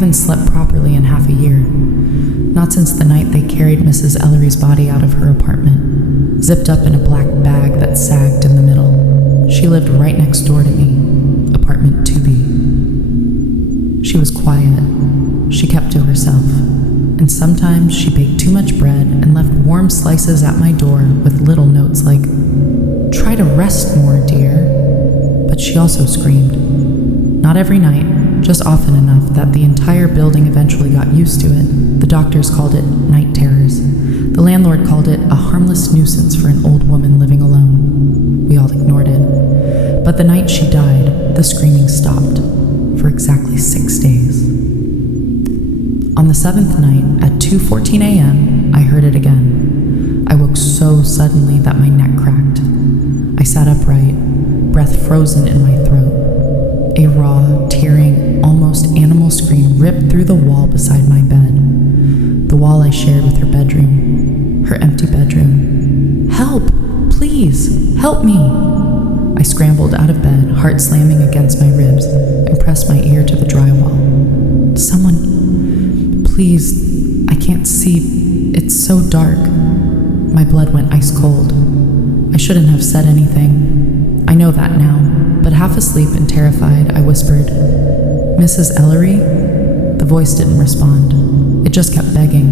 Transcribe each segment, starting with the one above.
haven't slept properly in half a year. Not since the night they carried Mrs. Ellery's body out of her apartment, zipped up in a black bag that sagged in the middle. She lived right next door to me, apartment 2B. She was quiet. She kept to herself, and sometimes she baked too much bread and left warm slices at my door with little notes like, "Try to rest more, dear." But she also screamed. Not every night, just often enough that the entire building eventually got used to it. The doctors called it night terrors. The landlord called it a harmless nuisance for an old woman living alone. We all ignored it. But the night she died, the screaming stopped for exactly 6 days. On the 7th night, at 2:14 a.m., I heard it again. I woke so suddenly that my neck cracked. I sat upright, breath frozen in my throat. A raw, tearing, almost animal scream ripped through the wall beside my bed. The wall I shared with her bedroom, her empty bedroom. "Help! Please, help me!" I scrambled out of bed, heart slamming against my ribs, and pressed my ear to the drywall. "Someone, please, I can't see. It's so dark." My blood went ice cold. I shouldn't have said anything. I know that now, but half asleep and terrified, I whispered, "Mrs. Ellery?" The voice didn't respond. It just kept begging,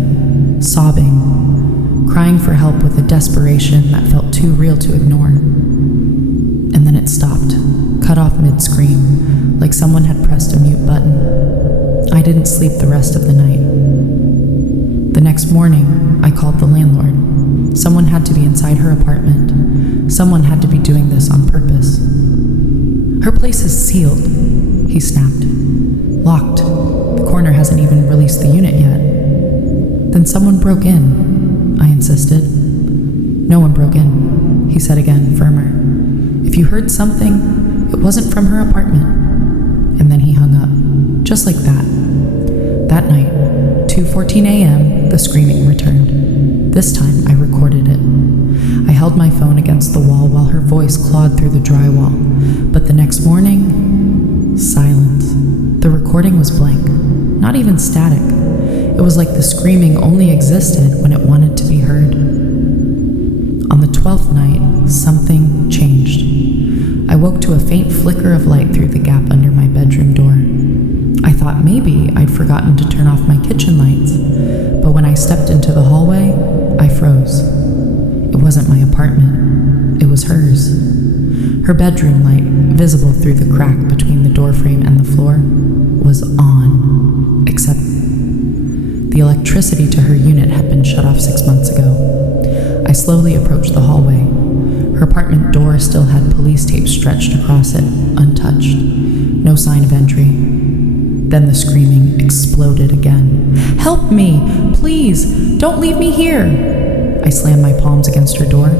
sobbing, crying for help with a desperation that felt too real to ignore. And then it stopped, cut off mid-scream, like someone had pressed a mute button. I didn't sleep the rest of the night. The next morning, I called the landlord. Someone had to be inside her apartment. Someone had to be doing this on purpose. "Her place is sealed," he snapped. "Locked. The coroner hasn't even released the unit yet." "Then someone broke in," I insisted. "No one broke in," he said again, firmer. "If you heard something, it wasn't from her apartment." And then he hung up, just like that. That night, 2:14 a.m., the screaming returned. This time, I recorded it. I held my phone against the wall while her voice clawed through the drywall. But the next morning, silence. The recording was blank, not even static. It was like the screaming only existed when it wanted to be heard. On the 12th night, something changed. I woke to a faint flicker of light through the gap under my bedroom door. I thought maybe I'd forgotten to turn off my kitchen lights, but when I stepped into the hallway, I froze. It wasn't my apartment, it was hers. Her bedroom light, visible through the crack between the doorframe and the floor, was on, except the electricity to her unit had been shut off 6 months ago. I slowly approached the hallway. Her apartment door still had police tape stretched across it, untouched. No sign of entry. Then the screaming exploded again. "Help me! Please! Don't leave me here!" I slammed my palms against her door.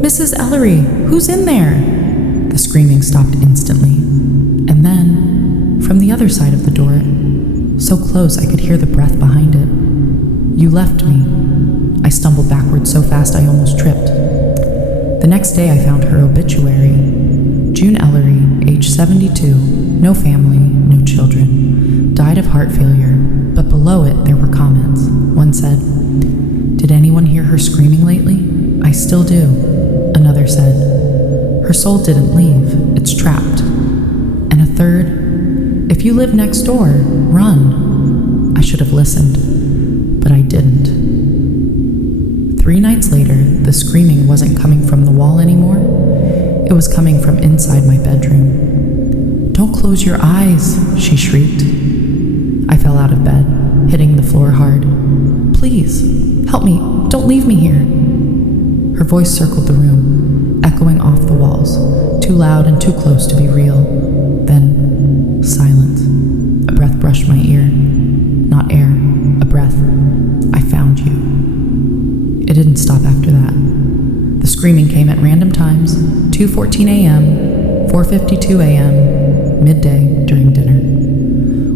"Mrs. Ellery, who's in there?" The screaming stopped instantly. And then, from the other side of the door, so close I could hear the breath behind it, "You left me." I stumbled backward so fast I almost tripped. The next day I found her obituary. June Ellery, age 72, no family, no children, died of heart failure, but below it there were comments. One said, "Did anyone hear her screaming lately? I still do." Another said, "Her soul didn't leave, it's trapped." And a third, "If you live next door, run." I should have listened, but I didn't. 3 nights later, the screaming wasn't coming from the wall anymore. It was coming from inside my bedroom. "Don't close your eyes," she shrieked. I fell out of bed, hitting the floor hard. "Please, help me, don't leave me here." Her voice circled the room, echoing off the walls, too loud and too close to be real. Then, silence. A breath brushed my ear. Not air, a breath. "I found you." It didn't stop after that. The screaming came at random times, 2:14 a.m., 4:52 a.m., midday during dinner.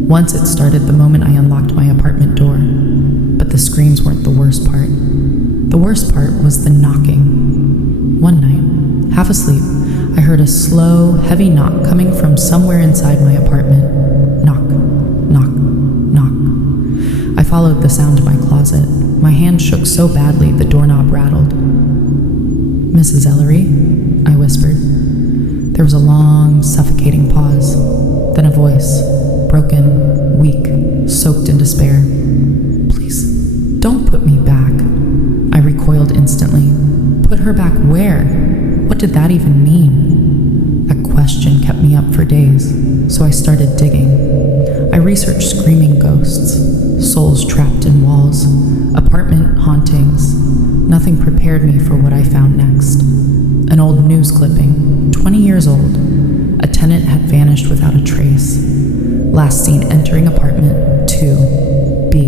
Once it started the moment I unlocked my apartment door, but the screams weren't the worst part. The worst part was the knocking. One night, half asleep, I heard a slow, heavy knock coming from somewhere inside my apartment. Knock, knock, knock. followed the sound to my closet. My hand shook so badly the doorknob rattled. "Mrs. Ellery?" I whispered. There was a long, suffocating pause, then a voice, broken, weak, soaked in despair. "Please, don't put me back." I recoiled instantly. Put her back where? What did that even mean? That question kept me up for days, so I started digging. I researched screaming ghosts, souls trapped in walls, apartment hauntings. Nothing prepared me for what I found next. An old news clipping, 20 years old. A tenant had vanished without a trace. Last seen entering apartment 2B.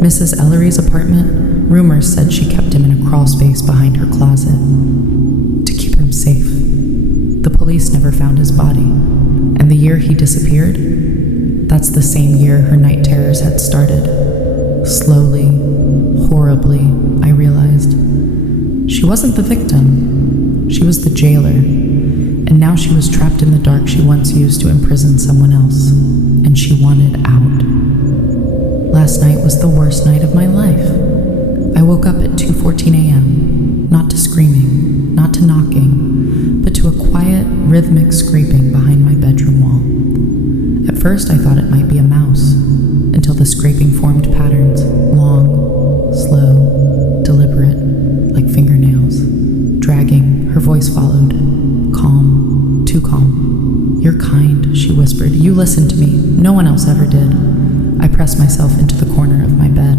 Mrs. Ellery's apartment. Rumors said she kept him in a crawl space behind her closet to keep him safe. The police never found his body, and the year he disappeared, that's the same year her night terrors had started. Slowly, horribly, I realized. She wasn't the victim. She was the jailer, and now she was trapped in the dark she once used to imprison someone else, and she wanted out. Last night was the worst night of my life. I woke up at 2:14 a.m., not to screaming, not to knocking, but to a quiet, rhythmic scraping behind my bedroom wall. At first I thought it might be a mouse, until the scraping formed patterns, long, slow, deliberate, like fingernails. Dragging, her voice followed. Calm, too calm. "You're kind," she whispered. "You listen to me. No one else ever did." I pressed myself into the corner of my bed.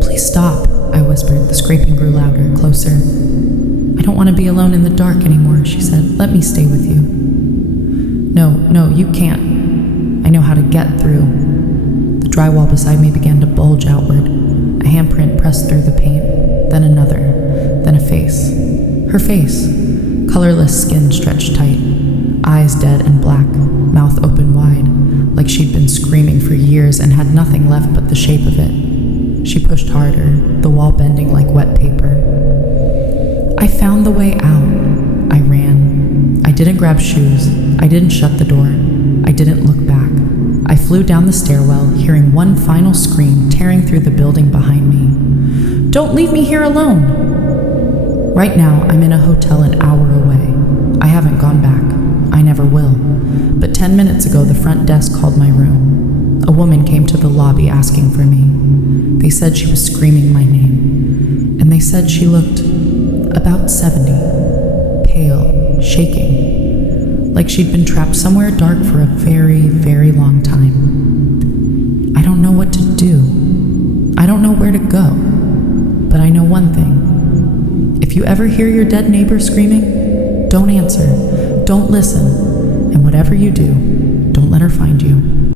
"Please stop," I whispered. The scraping grew louder, closer. "I don't want to be alone in the dark anymore," she said. "Let me stay with you." No, you can't. I know how to get through." The drywall beside me began to bulge outward. A handprint pressed through the paint, then another, then a face. Her face. Colorless skin stretched tight, eyes dead and black, mouth open wide, like she'd been screaming for years and had nothing left but the shape of it. She pushed harder, the wall bending like wet paper. I found the way out. I ran. I didn't grab shoes. I didn't shut the door. I didn't look back. I flew down the stairwell, hearing one final scream tearing through the building behind me. "Don't leave me here alone!" Right now, I'm in a hotel an hour away. I haven't gone back. I never will. But 10 minutes ago, the front desk called my room. A woman came to the lobby asking for me. They said she was screaming my name, and they said she looked about 70, pale, shaking, like she'd been trapped somewhere dark for a very, very long time. I don't know what to do. I don't know where to go, but I know one thing. If you ever hear your dead neighbor screaming, don't answer, don't listen, and whatever you do, don't let her find you.